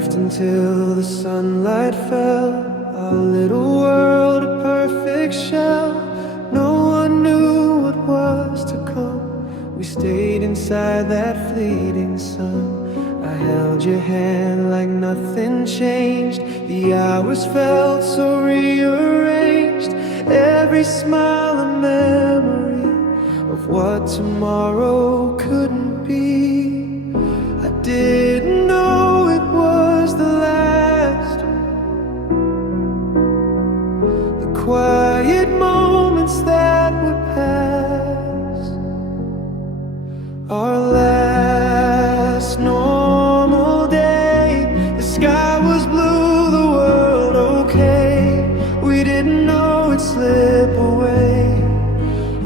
laughed until the sunlight fell, our little world a perfect shell. No one knew what was to come. We stayed inside that fleeting sun. I held your hand like nothing changed. The hours felt so rearranged. Every smile a memory of what tomorrow couldn't be. I didn't know it was the last. The quiet moments that would pass, our last normal day. The sky was blue, the world okay. We didn't know it'd slip away.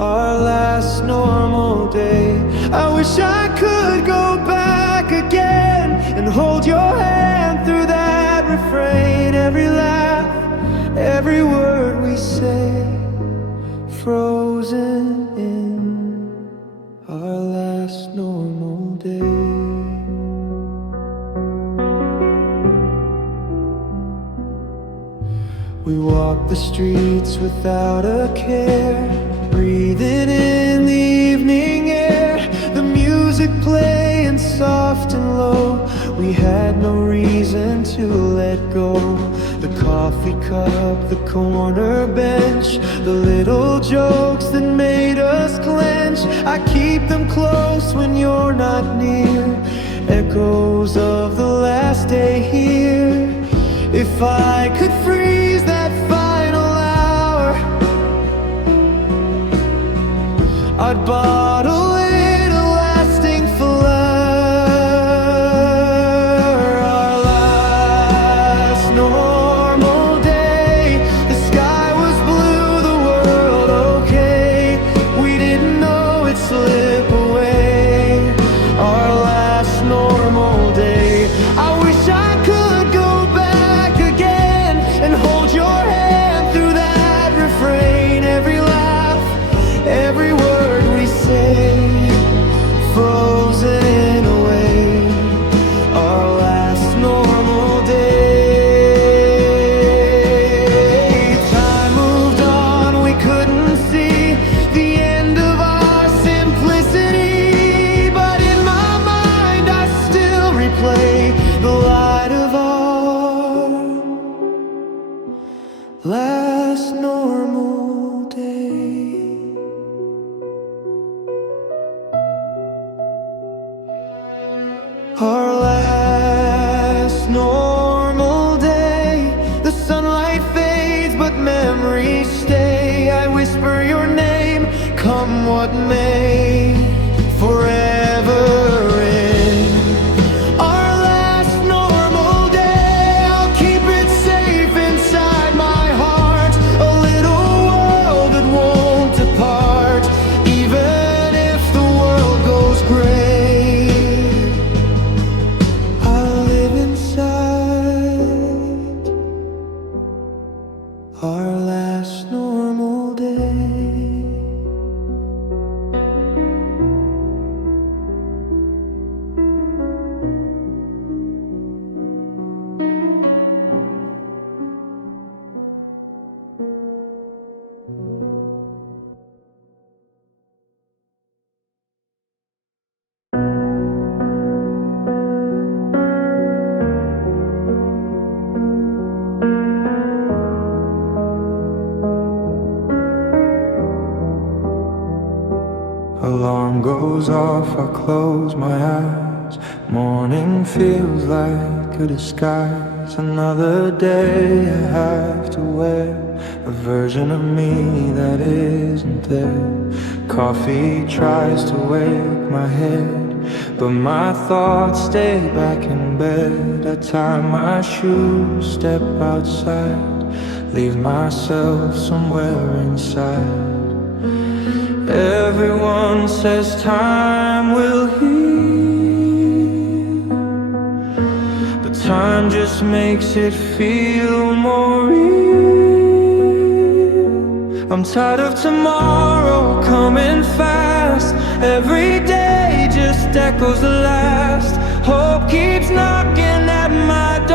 Our last normal day. I wish I could go back again and hold your hand through that refrain. Every laugh, every word we say, frozen in our last normal day. We walked the streets without a care, breathing in the evening air. The music playing soft and low. We had no reason to let go. The coffee cup, the corner bench, the little jokes that made us clench. I keep them close when you're not near, echoes of the last day here. If I could freeze that final hour, I'd bottle it a lasting flare. Our last normal day. The sky was blue, the world okay. We didn't know it'd slip away. Our last normal day. I wish I could go back again and hold your hand through that refrain. Every laugh, every word we say, frozen away. Our last normal day. Time moved on, we couldn't see the end of our simplicity, but in my mind I still replay the light of our last normal day. Our last normal day. The sunlight fades, but memories stay. I whisper your name, come what may, forever in our last normal day. I'll keep it safe inside my heart, a little world that won't depart, even if the world goes gray. I'll live inside our last normal day. Alarm goes off, I close my eyes. Morning feels like a disguise. Another day I have to wear a version of me that isn't there. Coffee tries to wake my head, but my thoughts stay back in bed. I tie my shoes, step outside, leave myself somewhere inside. Everyone says time will heal, but time just makes it feel more real. I'm tired of tomorrow coming fast. Every day just echoes the last. Hope keeps knocking at my door.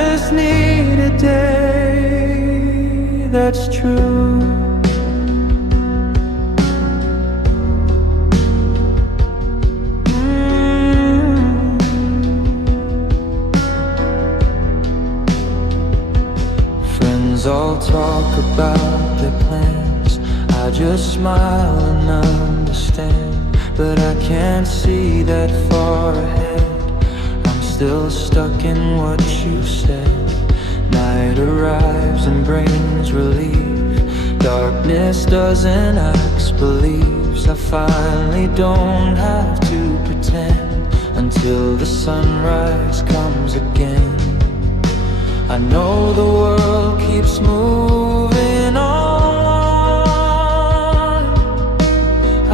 just need a day that's true. Friends all talk about their plans, I just smile and understand. But I can't see that far ahead, I'm still stuck in what you said. Night arrives and brings relief, darkness doesn't ask beliefs. I finally don't have to pretend until the sunrise comes again. I know the world keeps moving on,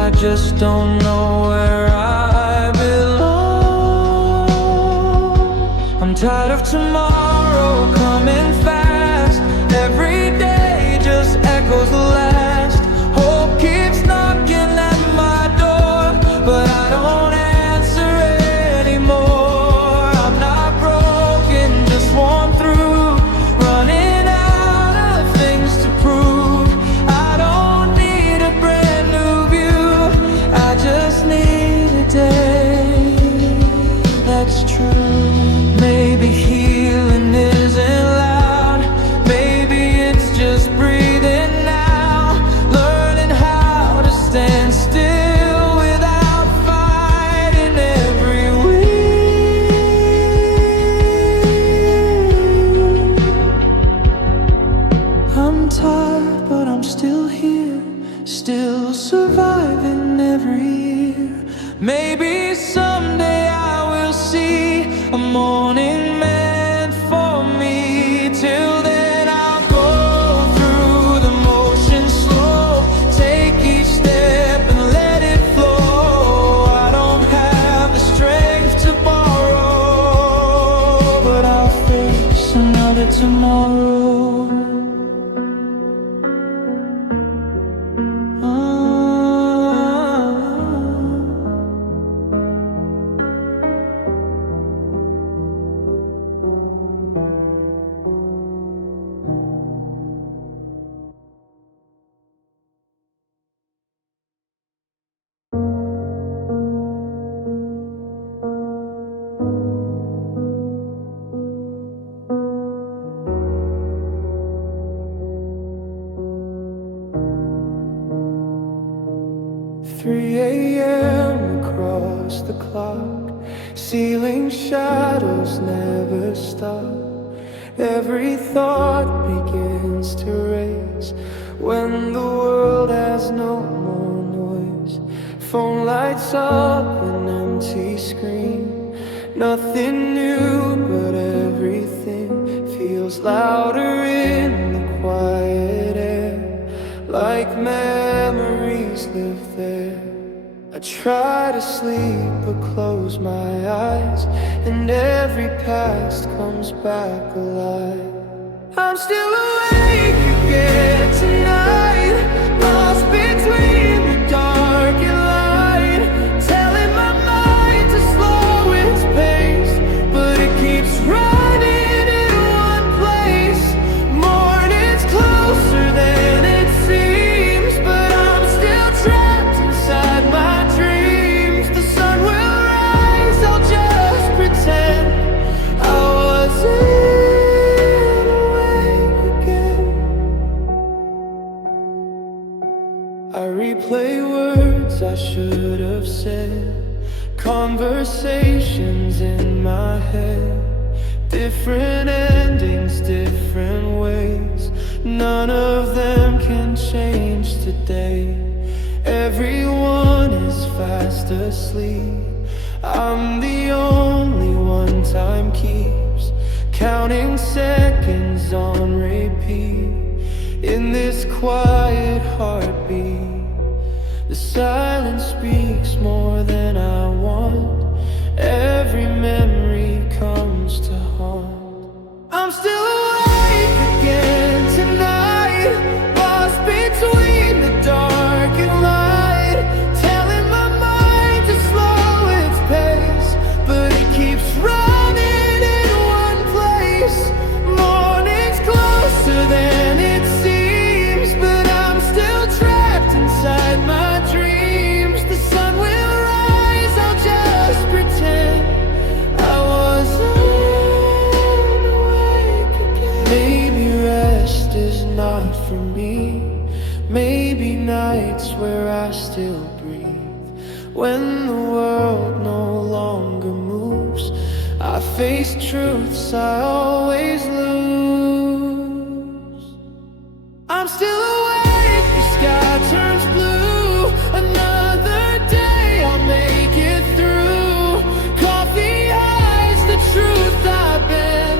I just don't know where I belong. I'm tired of tomorrow coming fast, every day just echoes the last. Hope keeps knocking at my door, but I don't answer anymore. I'm not broken, just worn through, running out of things to prove. I don't need a brand new view, I just need a day that's true. Maybe healing isn't loud, maybe it's just breathing now, learning how to stand still without fighting every wind. I'm tired, but I'm still here, still surviving every year. Maybe someday I will see a morning meant for me. Till then I'll go through the motions slow, take each step and let it flow. I don't have the strength to borrow, but I'll face another tomorrow. A.m. across the clock, ceiling shadows never stop. Every thought begins to race when the world has no more noise. Phone lights up an empty screen, nothing new but everything feels louder in the quiet air, like memories live there. I try to sleep but close my eyes, and every past comes back alive. I'm still awake again tonight, lost between the dark and light, telling my mind to slow its pace, but it keeps running in one place. Morning's closer than it seems, but I'm still trapped inside my dreams. The sun will rise, I'll just pretend I wasn't awake again. I replay words I should have said, conversations in my head, different endings, different ways. None of them can change today. Everyone is fast asleep, I'm the only one time keeps counting seconds on repeat. In this quiet heartbeat, the silence speaks more than I want. Every memory comes to haunt. I'm still awake again tonight, lost between the dark and light, telling my mind to slow its pace, but it keeps running in one place. for me. Maybe nights where I still breathe, when the world no longer moves. I face truths I always lose. I'm still awake, the sky turns blue. Another day I'll make it through. Coffee hides the truth I've been,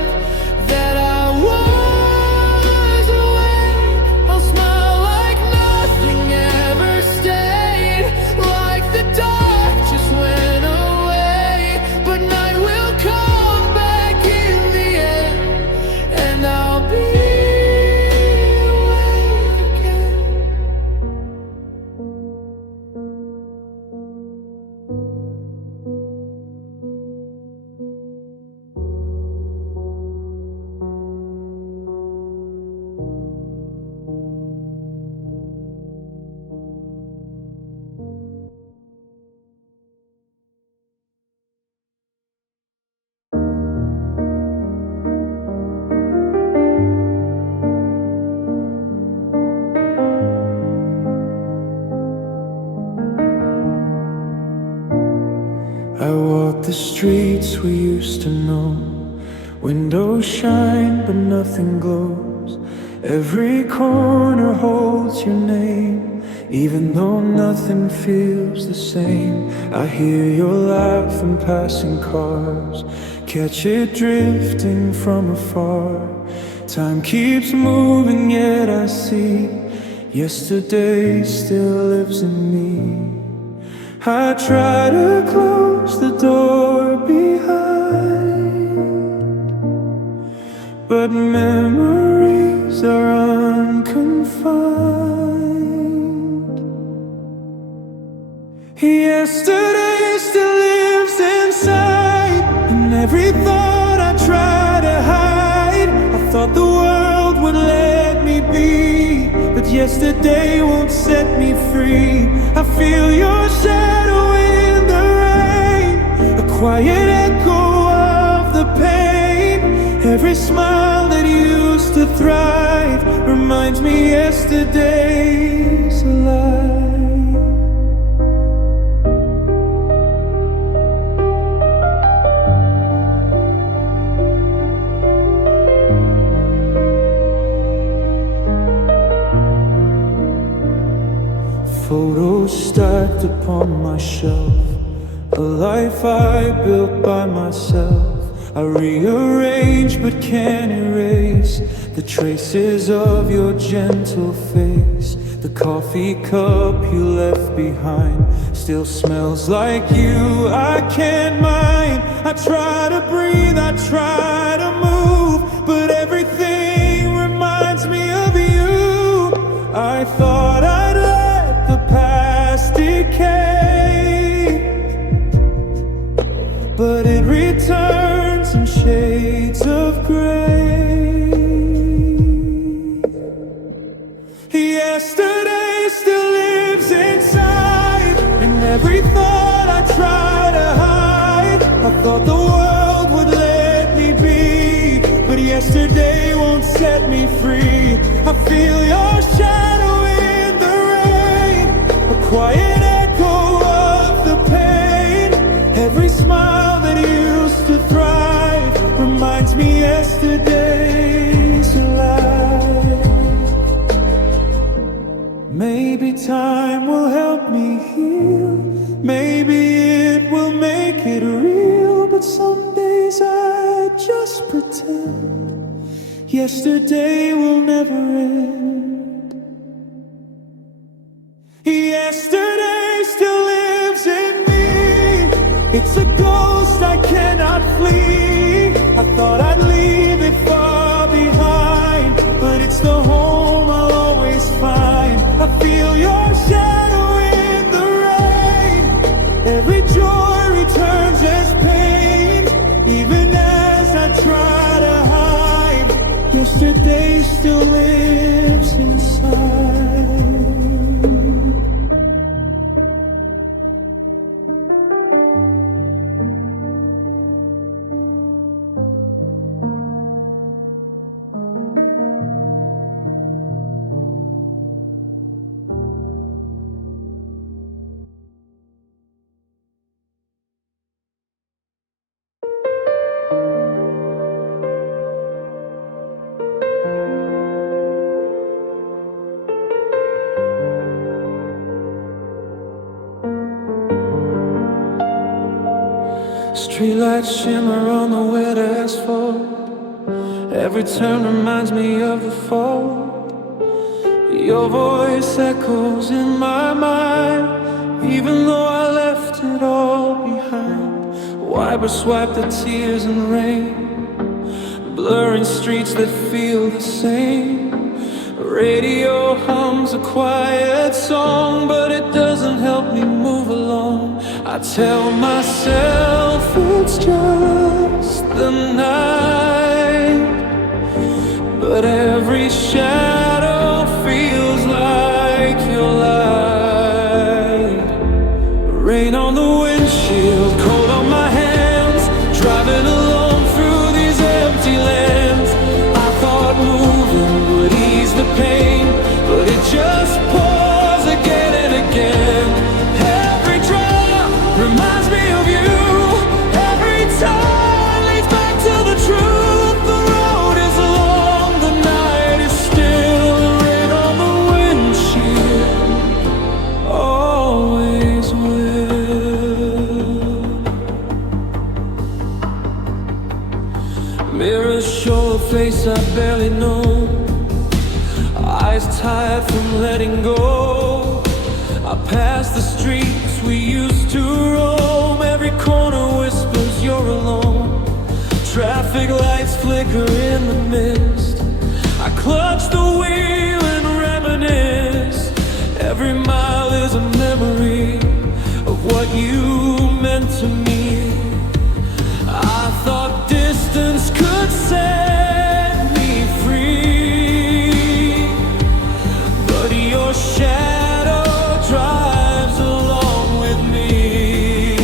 that I was awake. I'll smile like nothing ever stayed, like the dark just went away. But night will come back in the end, and I'll be I walk the streets we used to know. Windows shine, but nothing glows. Every corner holds your name, even though nothing feels the same. I hear your laugh in passing cars, catch it drifting from afar. Time keeps moving, yet I see yesterday still lives in me. I try to close the door behind, but memories are unconfined. Yesterday still lives inside, and every thought I try to hide. I thought the world would let me be, but yesterday won't set me free. I feel your shadow in the rain, a quiet echo of the pain. Every smile that used to thrive reminds me yesterday's alive. Photos stacked upon my shelf, a life I built by myself. I rearrange but can't erase the traces of your gentle face. The coffee cup you left behind still smells like you. I can't mind. I try to breathe, I try to move, but everything reminds me of you. I thought I'd let the past decay, but it returns in shades of gray. Yesterday still lives inside, and every thought I try to hide. I thought the world would let me be, but yesterday won't set me free. I feel your shadow in the rain, a quiet echo of the pain. Every smile that used to thrive reminds me yesterday's alive. Maybe time will help me heal, maybe it will make it real, but some days I just pretend yesterday will never end. Yesterday still lives in me, it's a ghost I cannot flee. I thought I'd leave it far behind, but it's the home I'll always find. I feel your shadow in the rain, every joy returns as pain. Even as I try to hide, yesterday still lives inside. Streetlights shimmer on the wet asphalt. Every turn reminds me of the fall. Your voice echoes in my mind, even though I left it all behind. Wipers swipe the tears and rain, blurring streets that feel the same. Radio hums a quiet song, but it doesn't help me move along. I tell myself it's just the night, but every shadow feels like your light. Rain on the windshield, cold on my hands, driving alone through these empty lands. I thought moving would ease the pain, but it just pours again and again. Every drop reminds me of you. Every time leads back to the truth. The road is long, the night is still. The rain on the windshield always will. Mirrors show a face I barely know, eyes tired from letting go. I pass the streets we used to roam. Every corner whispers you're alone. Traffic lights flicker in the mist. I clutch the wheel and reminisce. Every mile is a memory of what you meant to me. I thought distance could set me free, but your shadow drives along with me.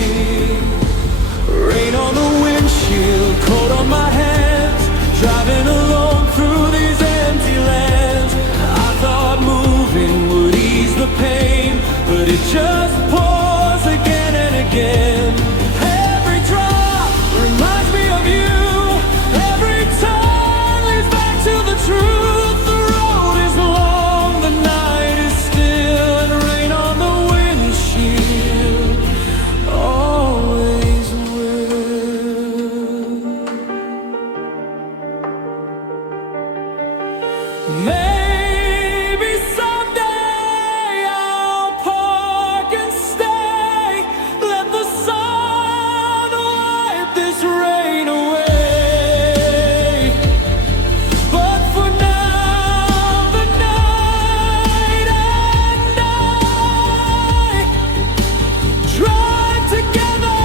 Rain on the windshield, cold on my hands, driving alone through these empty lands. I thought moving would ease the pain, but it just pours again and again. Every drop reminds me of you. Every turn leads back to the truth. The road is long, the night is still, and rain on the windshield always will. Maybe someday I'll park and stay. Let the sun wipe this rain away. But for now, the night and I drive together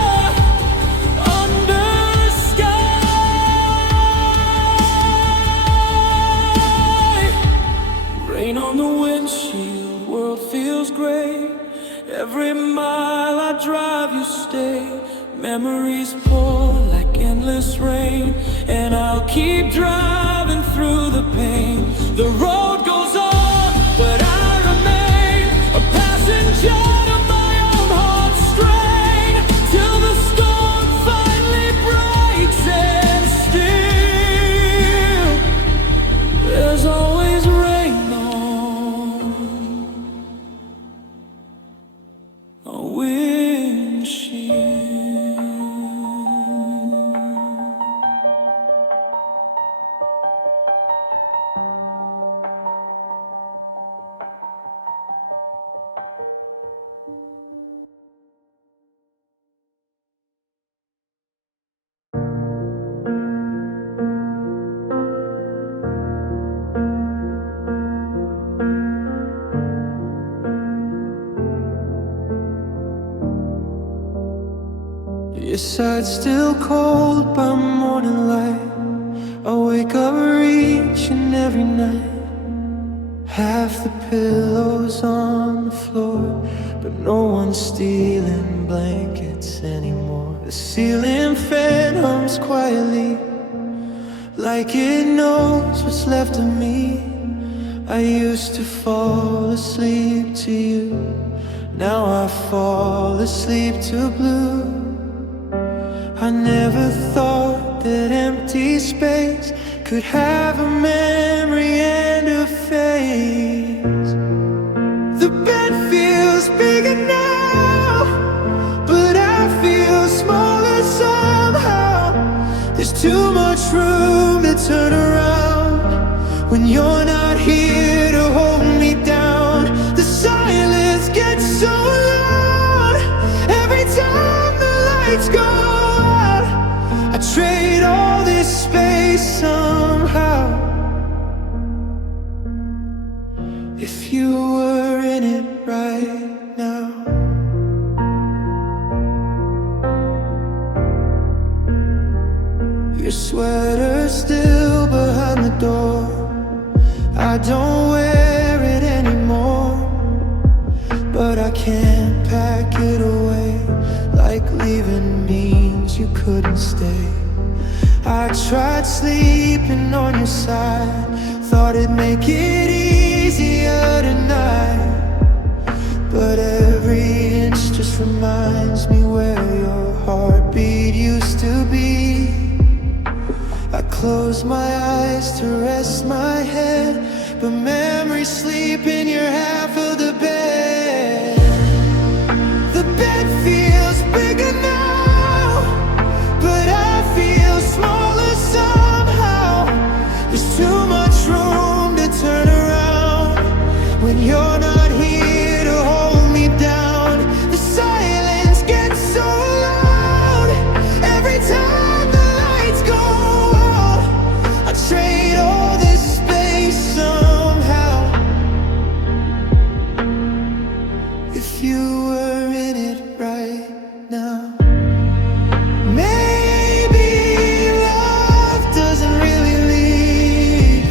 under the sky. Rain on the windshield, world feels gray. Every mile I drive you stay. Memories pour like endless rain, and I'll keep driving through the pain. The road goes on, but I remain a passenger to my own heart's strain, till the storm finally breaks and still there's always rain on a windshield. Your side's still cold by morning light. I wake up reaching every night. Half the pillows on the floor, but no one's stealing blankets anymore. The ceiling fan hums quietly, like it knows what's left of me. I used to fall asleep to you, now I fall asleep to blue. I never thought that empty space could have a memory and a face. The bed feels bigger now, but I feel smaller inside. sleeping on your side. Thought it'd make it easier tonight, but every inch just reminds me where your heartbeat used to be. I close my eyes to rest my head, but memories sleep in your half of the bed. The bed feels bigger now, but I feel smaller somehow. There's too much room to turn around when you're not here to hold me down. The silence gets so loud every time the lights go out. I trade all this space somehow. If you were in it right now, maybe love doesn't really leave.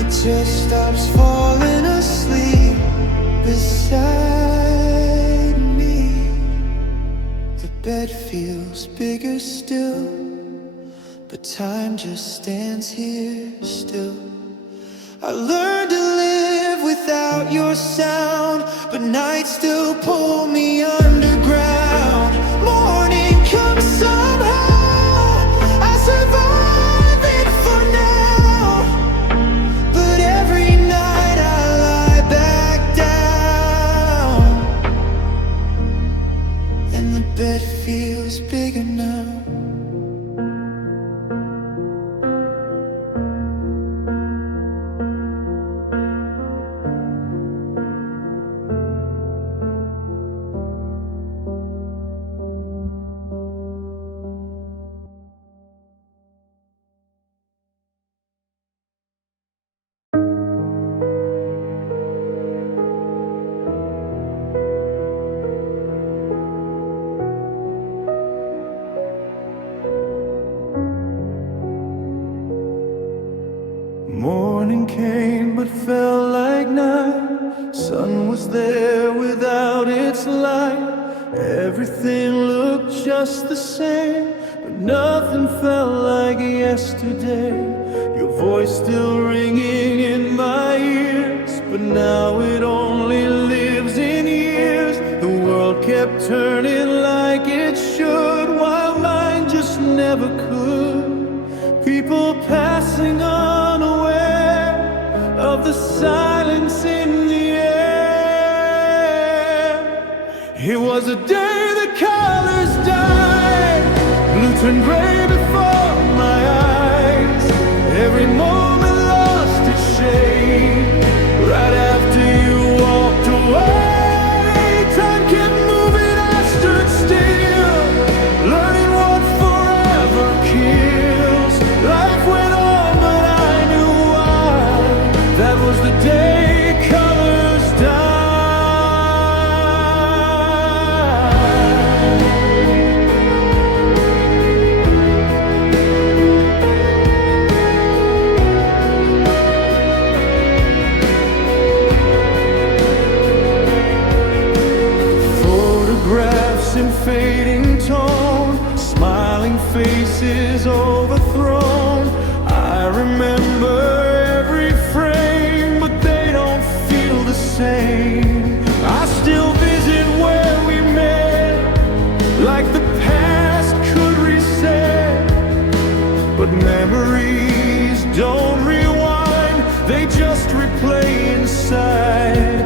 It just stops falling asleep beside me. The bed feels bigger still, but time just stands here still. I learned to live without your sound, but nights still pull me underground. Morning comes somehow, I survive it for now, but every night I lie back down, and the bed feels bigger now. Morning came but felt like night. Sun was there without its light. Everything looked just the same, but nothing felt like yesterday. Your voice still ringing in my ears, but now it only lives in years. The world kept turning like it should, while mine just never could. People passing unaware of the silence in the air. It was a day the colors died, blue turned gray before my eyes. Every moment lost its shade. Right after you walked away, time kept moving, I stood still, learning what forever kills. Life went on, but I knew why. That was the day colors died. Photographs in fading tone, smiling faces overthrown. I remember every frame, but they don't feel the same. I still visit where we met, like the past could reset. But memories don't rewind, they just replay inside.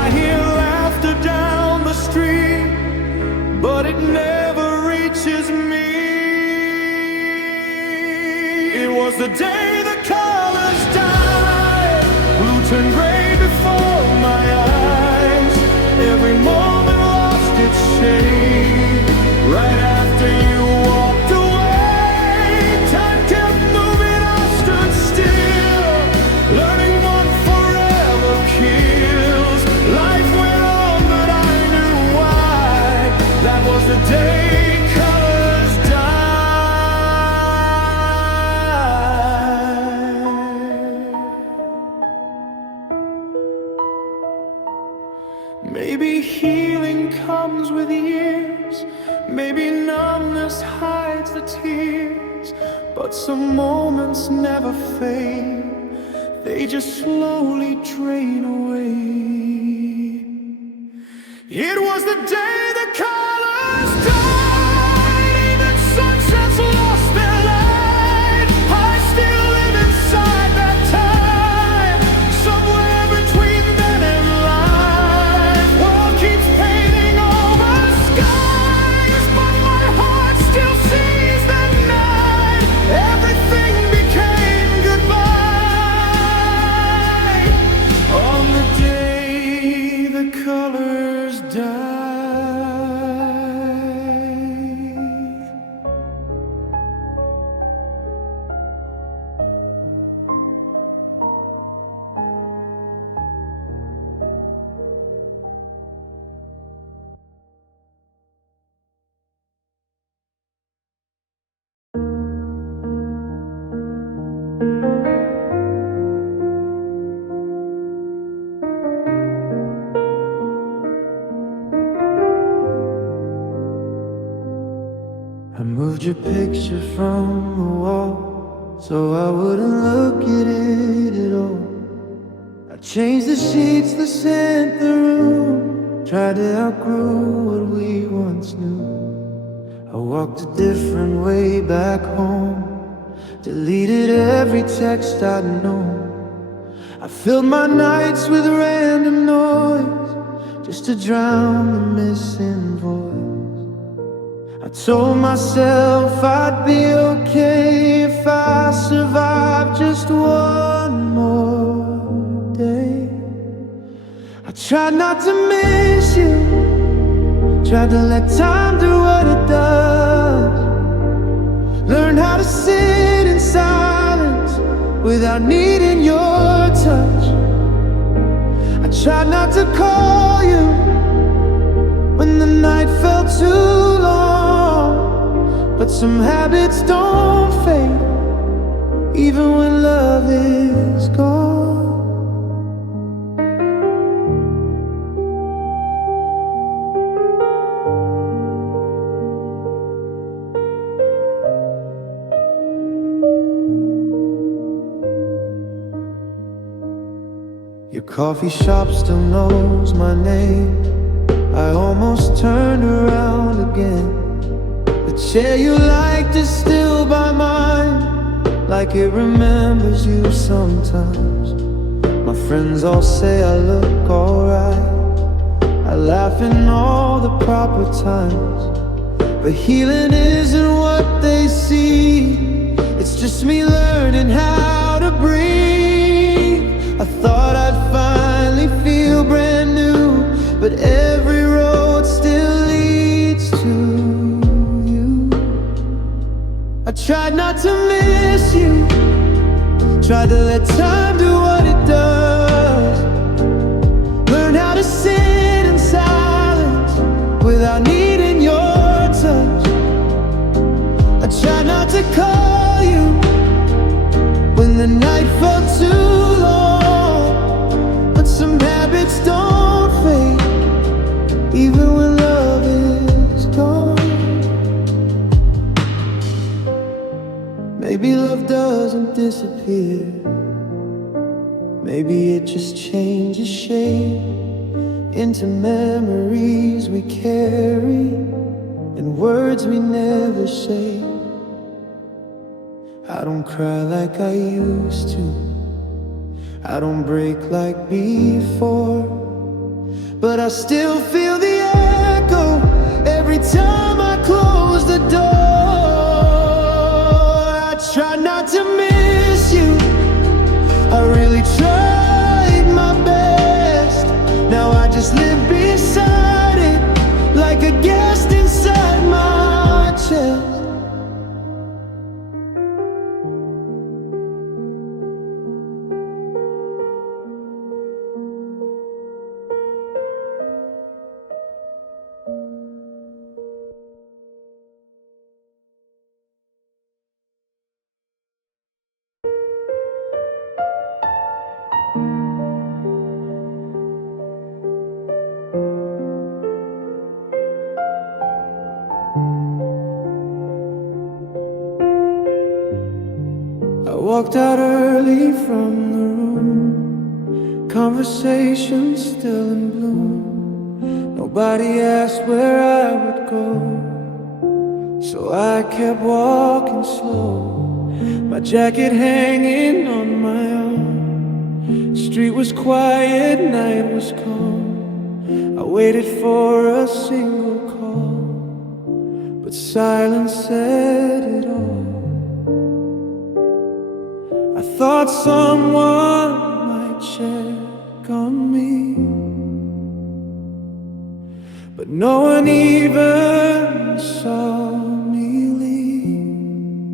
I hear laughter down the street, but it never reaches me. It was the day the colors died, blue turned gray before my eyes. Every moment lost its shade. Right after you walked away, time kept moving, I stood still, learning what forever kills. Life went on, but I knew why. That was the day colors died. Maybe healing comes with years, maybe numbness hides the tears. but some moments never fade. They just slowly drain away. It was the day the colors died, even sunsets lost their light. I still live inside that time, somewhere between then and life. World keeps painting over skies, but my heart still sees the night. Everything became goodbye on the day the colors died. I moved your picture from the wall so I wouldn't look at it at all. I changed the sheets that scent the room, tried to outgrow what we once knew. I walked a different way back home, deleted every text I'd known. I filled my nights with random noise just to drown the missing voice. I told myself I'd be okay if I survived just one more day. I tried not to miss you, tried to let time do what it does. Learn how to sit in silence without needing your touch. I tried not to call you when the night felt too long, but some habits don't fade, even when love is gone. Your coffee shop still knows my name. I almost turned around again. The chair you liked is still by mine, like it remembers you sometimes. My friends all say I look alright, I laugh in all the proper times. But healing isn't what they see, it's just me learning how to breathe. I thought I'd finally feel brand new, but every road still leads to you. I tried not to miss you, tried to let time do what it does. Learn how to sit in silence without needing your touch. I tried not to call you when the night felt too long, but some habits don't fade, even when love is gone. Maybe love doesn't disappear, maybe it just changes shape into memories we carry and words we never say. I don't cry like I used to, I don't break like before, but I still feel the echo every time I close the door. I try not to miss you, I really tried my best. Now I just live beside it, like a guest inside my chest. walked out early from the room, conversation still in bloom. Nobody asked where I would go, so I kept walking slow, my jacket hanging on my arm. Street was quiet, night was calm. I waited for a single call, but silence said it all. I thought someone might check on me, but no one even saw me leave.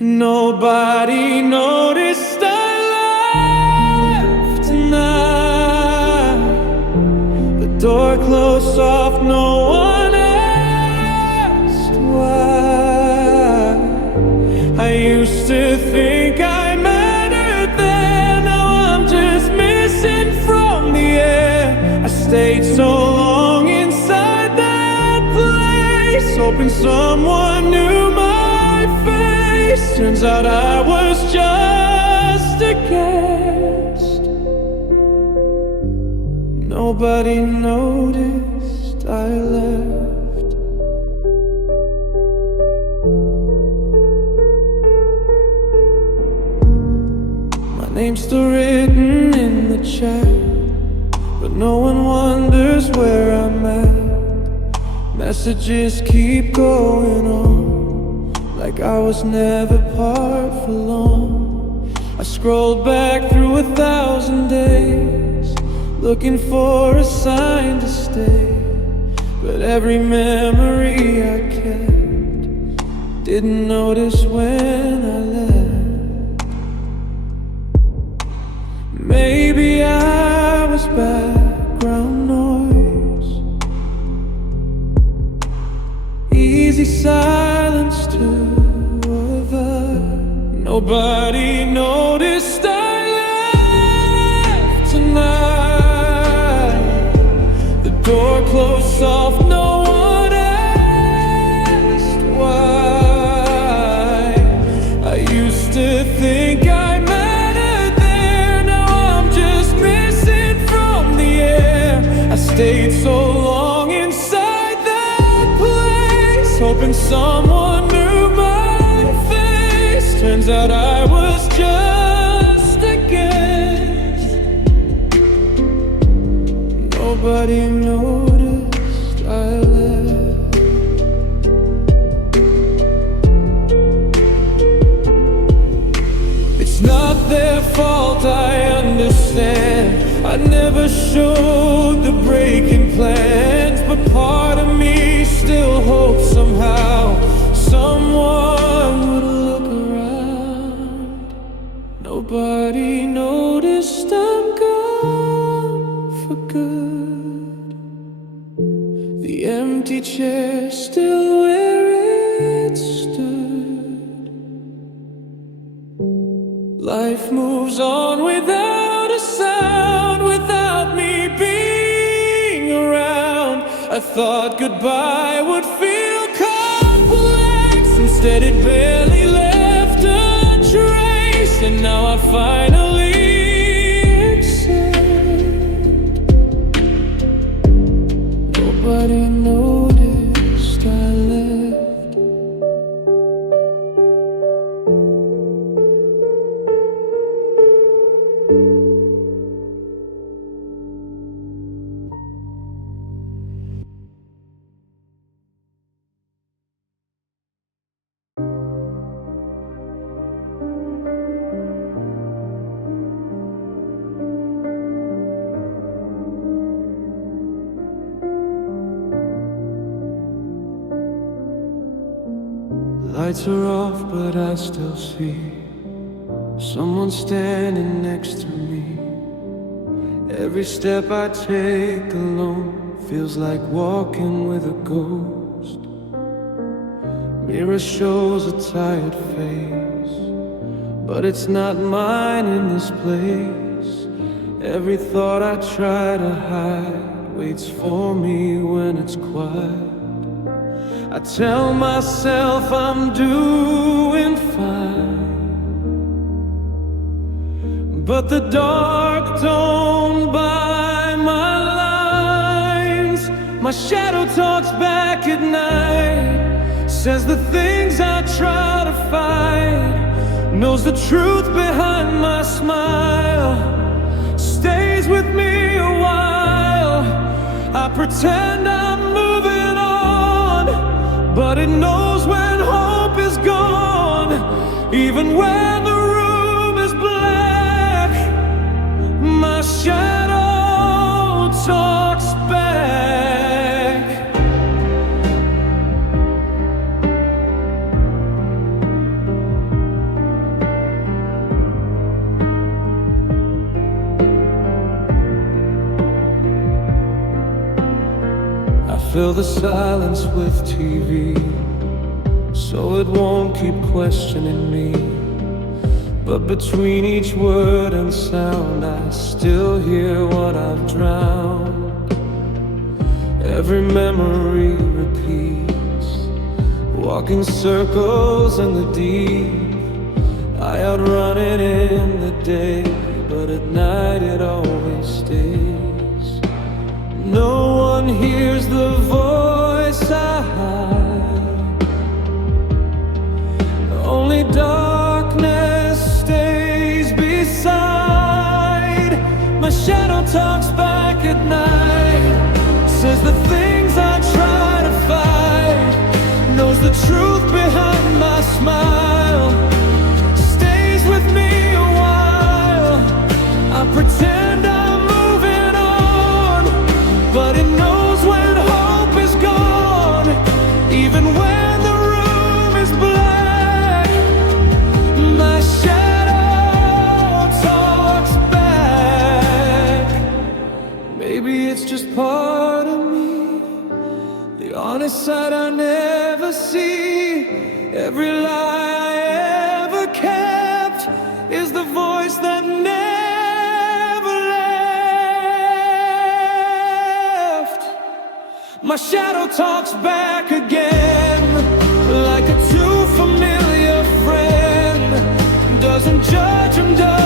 Nobody noticed I left tonight. The door closed soft, no one asked why. I used to think I mattered then, now I'm just missing from the air. I stayed so long inside that place, hoping someone knew my face. Turns out I was just a guest. Nobody noticed I left. My name's still written in the chat, but no one wonders where I'm at. Messages keep going on, like I was never part for long. I scrolled back through 1,000 days, looking for a sign to stay, but every memory I kept didn't notice when I left. Maybe I was background noise, easy silence to avoid. Nobody noticed I left tonight. The door closed soft, no one asked why. I used to think I mattered there, now I'm just missing from the air. I stayed so long inside that place, hoping someone knew my face. Turns out I was just a guest. Nobody noticed I left. It's not their fault, I understand. I never showed the breaking plans, but part of me still hopes somehow someone would look around. Nobody noticed I'm gone for good. The empty chair still where it stood. Life moves on without a sound, without me being around. I thought goodbye would feel complex, instead it barely left a trace. And now I finally accept. Nobody noticed I left. Lights are off, but I still see someone standing next to me. Every step I take alone feels like walking with a ghost. Mirror shows a tired face, but it's not mine in this place. Every thought I try to hide waits for me when it's quiet. I tell myself I'm doing fine, but the dark don't buy my lines. My shadow talks back at night, says the things I try to fight, knows the truth behind my smile, stays with me a while. I pretend I'm moving on, but it knows when hope is gone. Even when the room is black, my shadow talks back. I fill the silence with TV, so it won't keep questioning me. But between each word and sound, I still hear what I've drowned. Every memory repeats, walking circles in the deep. I outrun it in the day, but at night it always stays. No one hears the voice I hide, only darkness stays beside. My shadow talks back at night, says the things I try to fight, knows the truth behind my smile, stays with me a while. I pretend I'm moving on, but it knows when hope is gone. Even when the room is black, my shadow talks back. Maybe it's just part of me, the honest side I never see. Every lie I ever kept is the voice that never left. My shadow talks back again, like a too familiar friend. Doesn't judge and doesn't